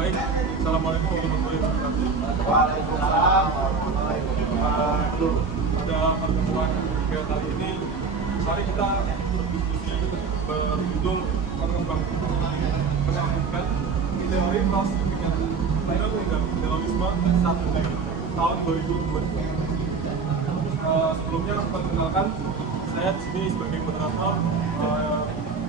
Baik, Assalamualaikum warahmatullahi wabarakatuh. Waalaikumsalam warahmatullahi wabarakatuh. Pada pertemuan ketiga kali ini, mari kita berdiskusi berujung mengembangkan teori cross dengan undang-undang terorisme 1 tahun 2002. Sebelumnya perkenalkan, saya di sini sebagai moderator.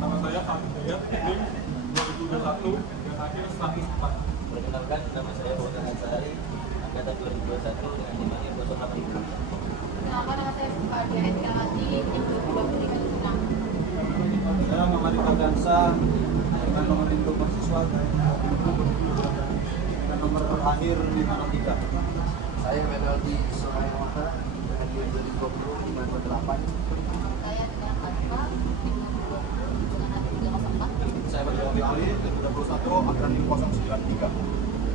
Nama saya Fahmi Dayat, NIM 2021 dan akhir 104. Perkenalkan, nama saya Bogdan Ansari, angkatan 2021 dengan nilai 085. Perkenalkan, nama saya Sukardia Edgarati, NIM 2023. Saya Muhammad Fagansa dengan nomor induk mahasiswa dengan nomor terakhir 563. Saya Melody Sohaimata dengan nilai 2020 528. Saya dengan Alfa, NIM 2020 dengan akhir 304. Saya Bagi Ali 2021 angkatan 093.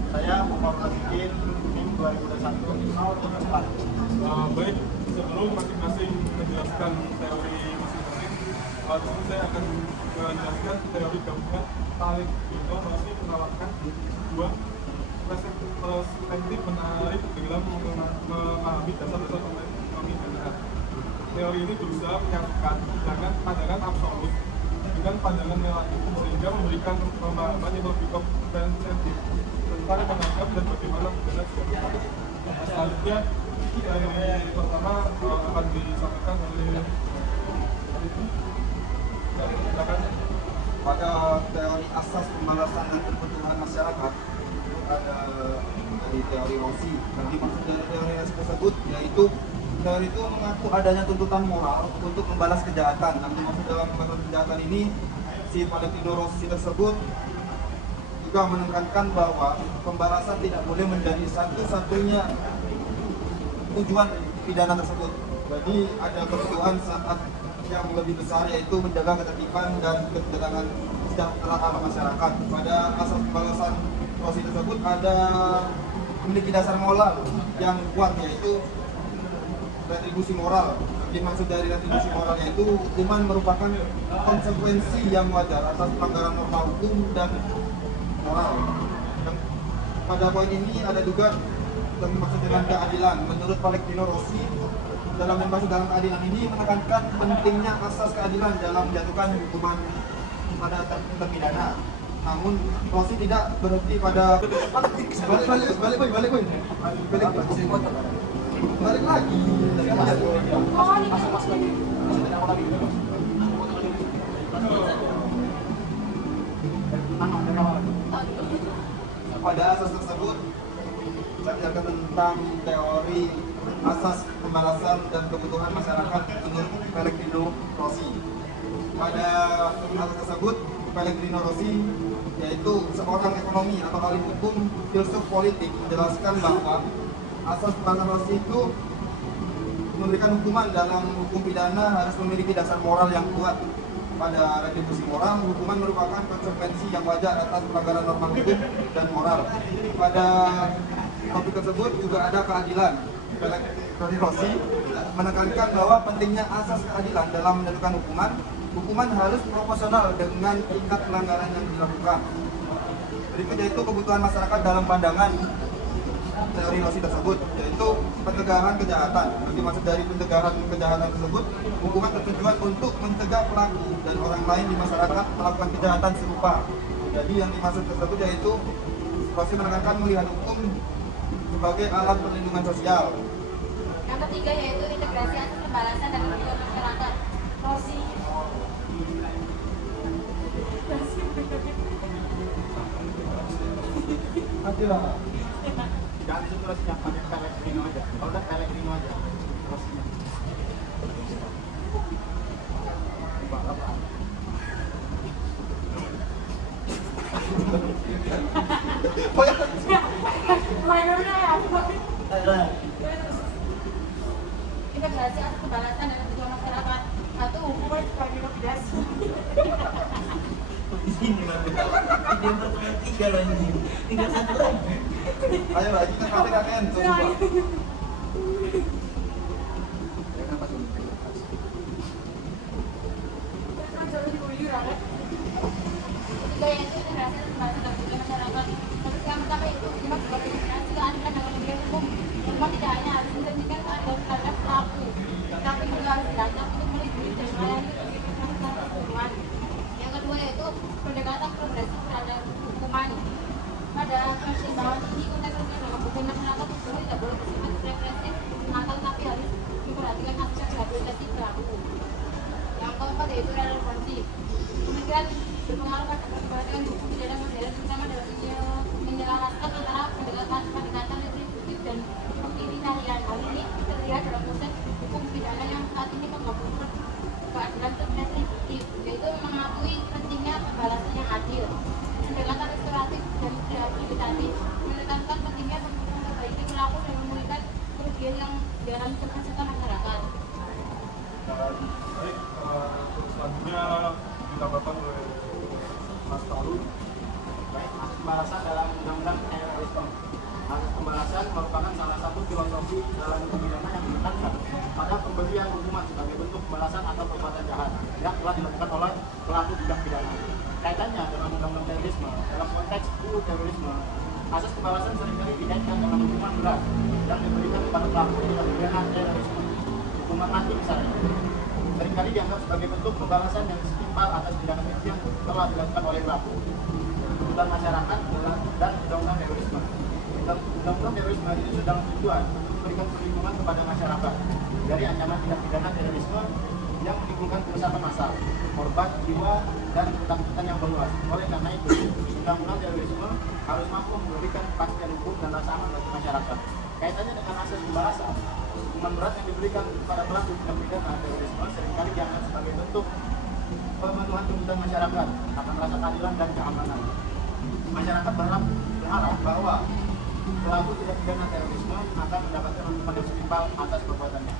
Saya Muhammad Nasikin NIM 2021 034. Baik, sebelum masing-masing menjelaskan teori masing-masing, di sini saya akan menjelaskan teori gabungan tarik masih menawarkan dua perspektif menarik dalam memahami dasar-dasar ekonomi dan teori ini berusaha menyatukan pandangan absolut dengan pandangan relatif sehingga memberikan pemahaman yang lebih komprehensif tentang menganggap dan bagaimana berdasar sejarah. Selanjutnya, teori pertama akan disampaikan oleh pada teori asas pembalasan dan kebutuhan masyarakat itu ada dari teori Rossi. Yang dimaksud dari teori Rossi tersebut yaitu teori itu mengaku adanya tuntutan moral untuk membalas kejahatan. Yang dimaksud dalam pembalasan kejahatan ini, si Valentino Rossi tersebut juga menekankan bahwa pembalasan tidak boleh menjadi satu-satunya tujuan pidana tersebut. Jadi ada kebutuhan saat yang lebih besar yaitu menjaga ketertiban dan ketenangan kesejahteraan masyarakat. Pada asas pembalasan Rossi tersebut ada memiliki dasar moral yang kuat yaitu retribusi moral. Dimaksud dari retribusi moral yaitu hukuman merupakan konsekuensi yang wajar atas pelanggaran norma hukum dan moral. Dan pada poin ini ada juga yang dimaksud dengan keadilan. Menurut Valentino Rossi, dalam membahas dalam keadilan ini menekankan pentingnya asas keadilan dalam menjatuhkan hukuman pada terpidana. Namun Rossi tidak berhenti pada balik lagi. Pada asas tersebut saya bicarakan tentang teori asas pembalasan dan kebutuhan masyarakat menurut Valentino Rossi. Pada asas tersebut, Valentino Rossi yaitu seorang ekonomi atau ahli hukum filsuf politik menjelaskan bahwa asas pembalasan Rossi itu memberikan hukuman dalam hukum pidana harus memiliki dasar moral yang kuat. Pada retribusi moral, hukuman merupakan konsekuensi yang wajar atas pelanggaran norma hukum dan moral. Pada topik tersebut juga ada keadilan. Valentino Rossi menekankan bahwa pentingnya asas keadilan dalam menentukan hukuman. Hukuman harus proporsional dengan tingkat pelanggaran yang dilakukan. Berikut yaitu kebutuhan masyarakat dalam pandangan teori Rossi tersebut, yaitu pencegahan kejahatan. Yang dimaksud dari pencegahan kejahatan tersebut, hukuman bertujuan untuk mencegah pelaku dan orang lain di masyarakat melakukan kejahatan serupa. Jadi yang dimaksud tersebut yaitu Rossi menekankan melihat hukum sebagai alat perlindungan sosial. Yang ketiga yaitu integrasi asas pembalasan dan kebutuhan masyarakat. Rossi. Adilah. Jangan itu terus yang pakai Pellegrino aja. Kalau udah Pellegrino aja. Terus Integrasi asas pembalasan dan kebutuhan masyarakat. Satu, hukuman sebagai likuidasi. Ini lah, dia berteman 3 lagi, tinggal 1 lagi. Ayo lagi kita KPKN coba. Ketiga yaitu integrasi asas pembalasan dan kebutuhan masyarakat. Satu, saat ini konteksnya dalam hukum masyarakat itu tidak boleh bersifat represif, akan tapi harus memperhatikan aspek rehabilitasi pelaku. Yang keempat yaitu relevansi. Kemudian berpengaruh pada perkembangan hukum pidana modern, terutama dalam menyelaraskan antara pendekatan retributif dan kriminalian. Hal ini terlihat dalam proses hukum pidana yang saat ini menggabungkan keadilan retributif, yaitu mengakui pentingnya pembalasan yang adil, pendekatan restoratif dan rehabilitatif, menekankan pentingnya memperbaiki pelaku dan memulihkan kerugian yang dialami kerusakan masyarakat. Baik, selanjutnya ditambahkan oleh Mas Talun. Baik, asas pembalasan dalam undang-undang terorisme. Asas pembalasan merupakan salah satu filosofi dalam hukum pidana yang menekankan pada pemberian hukuman sebagai bentuk pembalasan atau perbuatan jahat yang telah dilakukan oleh pelaku tindak pidana. Kaitannya dengan undang-undang terorisme, dalam konteks UU terorisme, asas pembalasan seringkali dikaitkan dengan hukuman berat yang diberikan kepada pelaku tindak pidana terorisme. Hukuman mati misalnya, seringkali dianggap sebagai bentuk pembalasan yang setimpal atas tindakan keji yang telah dilakukan oleh pelaku. Tuntutan masyarakat dan undang-undang terorisme. Undang-undang terorisme itu sudah tujuan untuk memberikan perlindungan kepada masyarakat dari ancaman tindak pidana terorisme yang menimbulkan kerusakan massal, korban jiwa dan ketakutan yang meluas. Oleh karena itu, undang-undang terorisme harus mampu memberikan kepastian hukum dan rasa aman bagi masyarakat. Kaitannya dengan asas pembalasan, hukuman berat yang diberikan kepada pelaku tindak pidana terorisme seringkali dianggap sebagai bentuk pemenuhan tuntutan masyarakat akan rasa keadilan dan keamanan. Masyarakat berharap bahwa pelaku tindak pidana terorisme akan mendapatkan hukuman yang setimpal atas perbuatannya.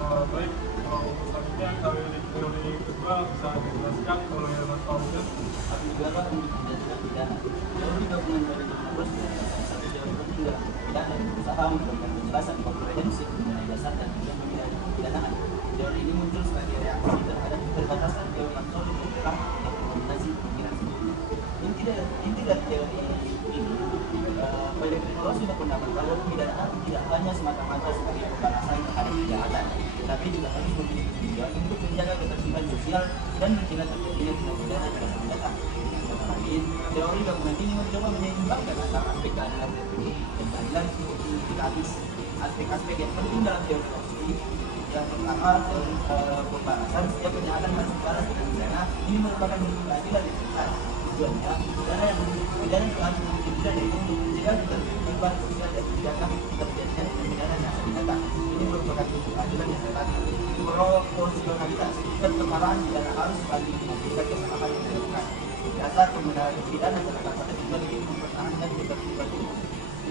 Baik, untuk selanjutnya teori kedua bisa dijelaskan oleh Mas Talun. Tapi juga kan tidak pidana. Teori gabungan dari terus satu teori tindak pidana berusaha memberikan penjelasan komprehensif mengenai dasar dan tujuan pemidanaan. Teori ini muncul sebagai reaksi terhadap keterbatasan teori absolut dalam implementasi pemikiran sendiri. Inti dari teori ini Pellegrini berpendapat bahwa pemidanaan tidak hanya semata-mata sebagai pembalasan terhadap kejahatan, tetapi juga harus memiliki tujuan untuk menjaga ketertiban sosial dan mencegah terjadinya tindak pidana pada masa mendatang. Kata lain, teori gabungan ini mencoba menyeimbangkan antara aspek keadilan retributif dan keadilan kuantitatif. Aspek-aspek yang penting dalam teori positif yang pertama, teori pembalasan setiap kejahatan harus dibalas dengan pidana. Ini merupakan bentuk keadilan retributif. Tujuannya, pidana yang pidana telah memiliki pidana itu untuk mencegah ketertiban sosial dan mencegah terjadinya tindak pidana yang akan datang. Ini merupakan bentuk keadilan yang relatif. Proporsionalitas keteparan pidana harus bagi memberikan kesamaan yang dilakukan. Dasar pembenaran pidana terhadap pada tujuan ini mempertahankan ketertiban umum.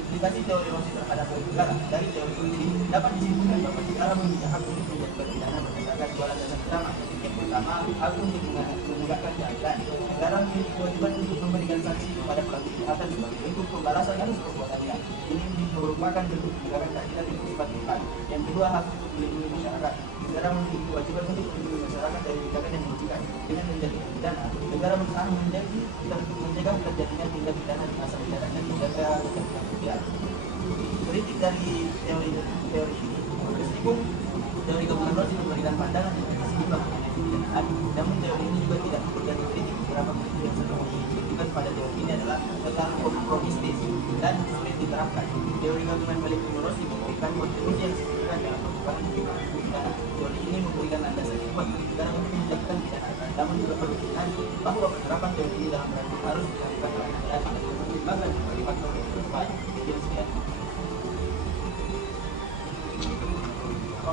Implikasi teori Rossi terhadap negara dari teori ini dapat disimpulkan bahwa negara memiliki hak untuk menjatuhkan pidana berdasarkan dua landasan utama. Yang pertama, hak untuk menegakkan keadilan. Negara memiliki kewajiban untuk memberikan sanksi kepada pelaku kejahatan sebagai bentuk pembalasan atas perbuatannya. Ini merupakan bentuk penegakan keadilan yang bersifat mutlak. Yang kedua, hak untuk melindungi masyarakat. Negara memiliki kewajiban untuk melindungi masyarakat dari tindakan yang merugikan. Dengan menjatuhkan pidana, negara berusaha mencegah terjadinya tindak pidana di masa mendatang dan menjaga ketertiban sosial. Kritik dari teori ini, meskipun teori gabungan Rossi memberikan pandangan yang seimbang mengenai pembidanaan, namun teori ini juga tidak memberikan kritik beberapa kritik yang sering dikritikkan pada teori ini adalah terlalu kompromistis dan sulit diterapkan. Teori gabungan Pellegrini Rossi memberikan kontribusi yang signifikan dalam perkembangan pidana. Teori ini memberikan landasan yang kuat bagi negara untuk menjatuhkan pidana, namun juga perlu diingat bahwa penerapan teori ini dalam praktik harus dilakukan oleh negara dengan mempertimbangkan berbagai faktor yang bermain. Sekian.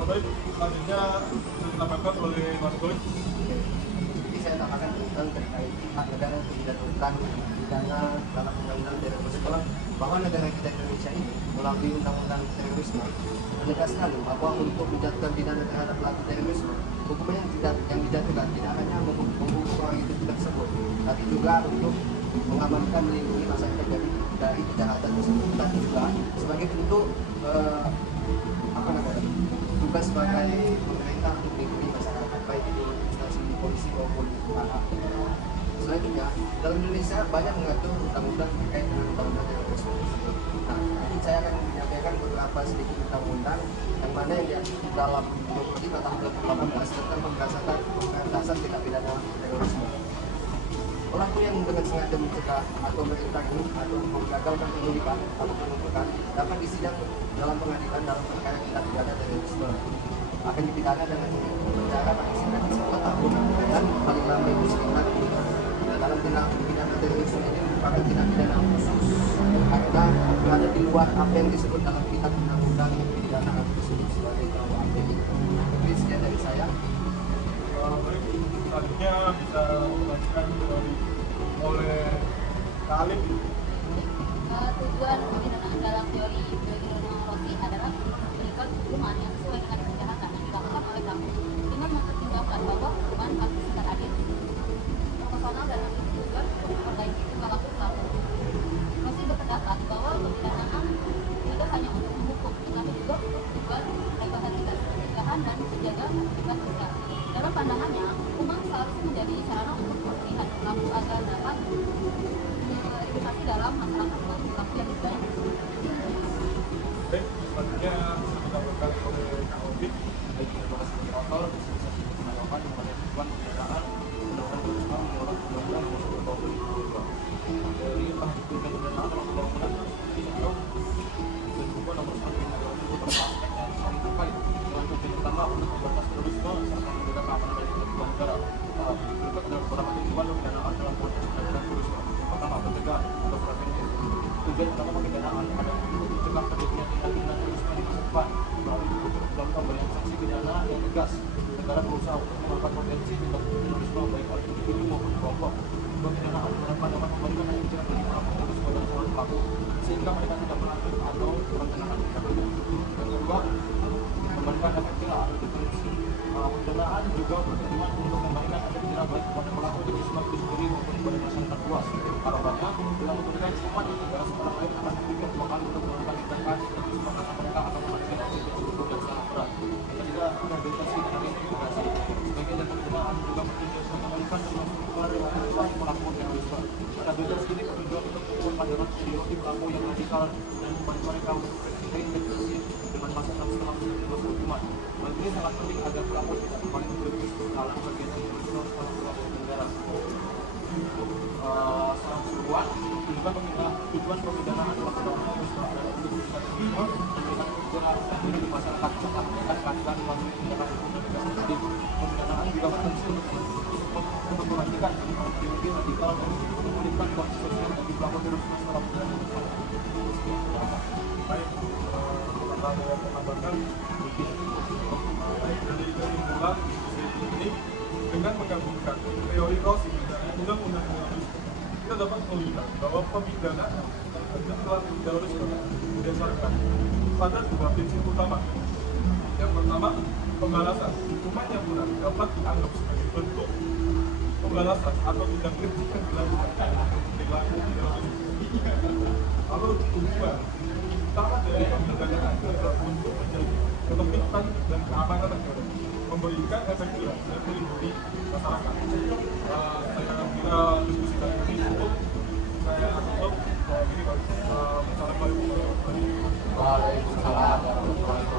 Baik, selanjutnya bisa ditambahkan oleh Mas Boy. Jadi saya tambahkan tentang terkait hak negara untuk dijatuhkan pidana dalam undang-undang terorisme, bahwa negara kita Indonesia ini melalui undang-undang terorisme menegaskan bahwa untuk menjatuhkan pidana terhadap pelaku terorisme, hukuman yang dijatuhkan tidak hanya membunuh orang itu tersebut, tapi juga untuk mengamankan melindungi masyarakat dari kejahatan tersebut, dan juga sebagai bentuk tugas sebagai pemerintah untuk melindungi masyarakat, baik itu instansi polisi maupun anak. Selanjutnya, dalam Indonesia banyak mengatur undang-undang terkait dengan undang-undang terorisme. Nah, ini saya akan menyampaikan beberapa sedikit undang-undang yang mana yang dalam 25 tahun 2018 tentang pemberantasan tindak pidana terorisme. pelaku yang dengan sengaja mencegah atau merintangi atau menggagalkan penyidikan atau penuntutan dapat disidang dalam pengadilan dalam perkara tindak pidana terorisme akan dipidana dengan penjara maksimal 10 tahun dan paling lambat 5 tahun. Dalam tindak pidana terorisme ini merupakan tindak pidana khusus karena berada di luar apa yang disebut dalam kitab undang-undang pidana atau disebut sebagai KUHP. Ini sekian dari saya. Baik, selanjutnya bisa dilanjutkan oleh Kak Alif. Tujuan pembinaan dalam teori Rossi adalah memberikan hukuman yang sesuai dengan kejahatan yang dilakukan oleh pelaku dengan mempertimbangkan bahwa hukuman harus secara adil, proporsional dan tujuan untuk memperbaiki perilaku pelaku. Rossi berpendapat bahwa pembinaan tidak hanya untuk menghukum, tetapi juga untuk tujuan rehabilitasi pencegahan dan menjaga akibat sosial. Dalam pandangannya, hukuman seharusnya menjadi sarana untuk pemulihan pelaku agar dapat edukasi dalam masyarakat pelaku yang dibayar. Baik, selanjutnya kita berkat oleh Kak Obi. baik dibahas di kotor, bisa melakukan mengenai tujuan pembinaan undang-undang terorisme menolak undang-undang nomor 1 tahun 2022. Dari bahan tujuan pembinaan dalam undang-undang atau dan juga nomor 1 tahun 2022 beberapa aspek yang saling terkait. Dengan tujuan utama untuk memberantas terorisme serta menjaga keamanan dan ketertiban negara. Berikut adalah beberapa tujuan pembinaan dalam konteks pencegahan terorisme. Pertama, pencegahan atau preventif. Tujuan utama pembinaan adalah untuk mencegah terjadinya tindak pidana terorisme di masa depan melalui pemberian sanksi pidana yang tegas. Negara berusaha untuk mengangkat potensi tindak terorisme baik oleh individu maupun kelompok. Pembinaan diharapkan dapat memberikan pendidikan bagi pelaku terorisme dan calon pelaku sehingga mereka tidak melanjut atau merencanakan tindakannya. Yang kedua, memberikan efek jerah atau deterrensi. Pembinaan juga bertujuan untuk memberikan efek jerah baik kepada pelaku terorisme itu sendiri maupun kepada masyarakat luas. Harapannya dengan memberikan hukuman yang tegas, orang lain akan berpikir 2 kali untuk melakukan tindakan terorisme karena mereka akan menghasilkan akibat yang buruk dan sangat berat. Ketiga, rehabilitasi dan reintegrasi. Sebagian dari pembinaan juga bertujuan untuk memberikan kemampuan rehabilitasi pelaku terorisme. Rehabilitasi ini bertujuan untuk membuat pandangan stereotip pelaku yang radikal dan membantu mereka untuk reintegrasi dengan masyarakat setelah menerima hukuman. Hal ini sangat penting agar pelaku tidak kembali terjerumus dalam kegiatan terorisme setelah keluar dari negara. Secara keseluruhan, tujuan pembinaan dalam undang-undang terorisme adalah untuk mencegah terorisme, memberikan jerah diri di masyarakat serta memberikan keadilan melalui tindakan hukum dan tegas terjadi. Pembinaan juga berfungsi untuk mematikan ideologi radikal dan memulihkan kondisi sosial bagi pelaku terorisme setelah menjalani hukuman. Baik, kita mau menambahkan baik dari kesimpulan diskusi ini dengan menggabungkan teori Rossi dan undang-undang terorisme, kita dapat melihat bahwa pemidanaan terhadap terorisme berdasarkan pada 2 prinsip utama. Yang pertama, pembalasan. Hukuman yang berat dapat dianggap sebagai bentuk pembalasan atau tindak keji yang dilakukan perilaku terorisme. Lalu tujuan utama dari pemidanaan adalah untuk menjaga ketertiban dan keamanan negara, memberikan efek jerah dan melindungi masyarakat. Saya kira diskusi kali ini cukup. Saya tutup. Assalamualaikum warahmatullahi wabarakatuh. Waalaikumsalam warahmatullahi wabarakatuh.